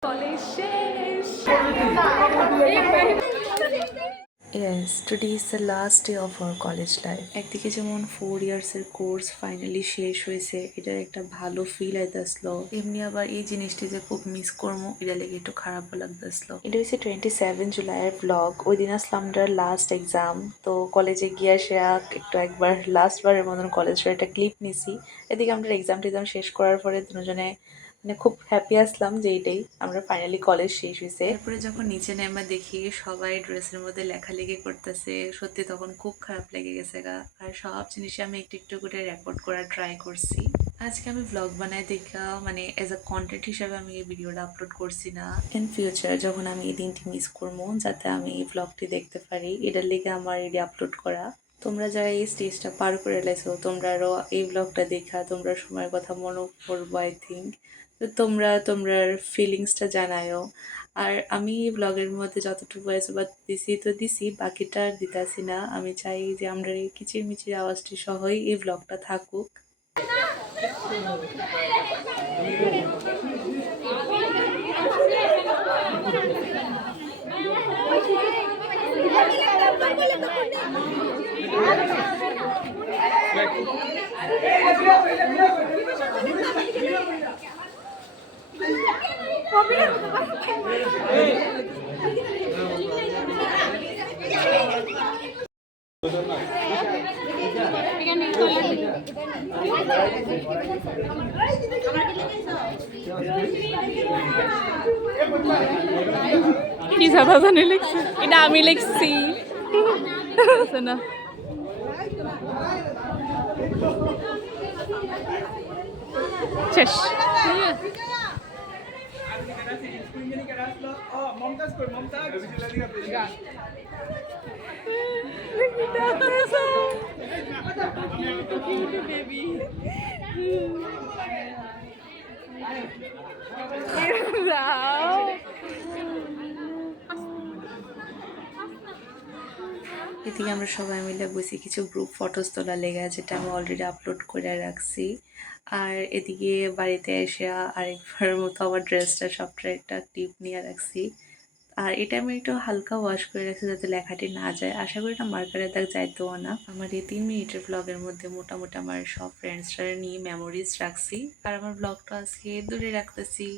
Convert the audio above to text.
Yes, today is the last day of our college life. একদিকে যেমন 4 years এর course finally শেষ হয়েছে, এটার একটা ভালো ফিল আইতাছিল। এমনি আবার এই জিনিসটি যে খুব মিস করবো, এটা লেগে একটু খারাপও লাগতেছিল। এটা হচ্ছে 27 জুলাইয়ের ব্লগ। ওই দিন আসলাম লাস্ট এক্সাম, তো কলেজে গিয়ে সে একটু একবার লাস্ট বারের মতন কলেজের একটা ক্লিপ নিছি। এদিকে আমরা এক্সাম টেক্সাম শেষ করার পরে দুজনে মানে খুব হ্যাপি আসলাম যে এইটাই আমরা ফাইনালি কলেজ শেষ হয়েছে। এরপরে যখন নিচে নেমে দেখি সবাই ড্রেসের মধ্যে লেখালেখি করতেছে, সত্যি তখন খুব খারাপ লেগে গেছে গা। আর সব জিনিসে আমি একটু একটু করে রেকর্ড করার ট্রাই করছি। আজকে আমি ভ্লগ বানাই দেখা মানে এজ আ কন্টেন্ট হিসাবে আমি এই ভিডিওটা আপলোড করছি না। ইন ফিউচার যখন আমি এই দিনটি মিস করবো, যাতে আমি এই ভ্লগটি দেখতে পারি, এটার লেগে আমার এটি আপলোড করা। তোমরা যারা এই স্টেজটা পার করে লাইছো, তোমরা আরো এই ব্লগটা দেখা তোমরা সময়ের কথা মনে পড়বো আই থিঙ্ক। তো তোমরা তোমার ফিলিংসটা জানায়ও। আর আমি এই ব্লগের মধ্যে যতটুকু ভয়েস ওভার দিছি তো দিছি, বাকিটা আর দিতাছি না। আমি চাই যে আমরা এই কিচিরমিচির আওয়াজটি সহই এই ব্লগটা থাকুক। কি সাদা জানি লিখছি, এটা আমি লিখছি না। শেষ এদিকে আমরা সবাই মিলে বসে কিছু গ্রুপ ফটোস তোলা লেগে, যেটা আমি অলরেডি আপলোড করে রাখছি। আর এদিকে বাড়িতে এসে আরেকবার মতো আমার ড্রেসটা সবটা একটা টিপ নিয়ে রাখছি। আর এটা আমি একটু হালকা ওয়াশ করে রাখছি যাতে লেখাটি না যায়। আশা করি এটা মার্কারের দাগ যাইতেও না। আমার এই 3 মিনিটের ব্লগের মধ্যে মোটামুটি আমার সব ফ্রেন্ডসরা নিয়ে মেমোরিজ রাখছি। আর আমার ব্লগটা আজকে দূরে রাখতেছি।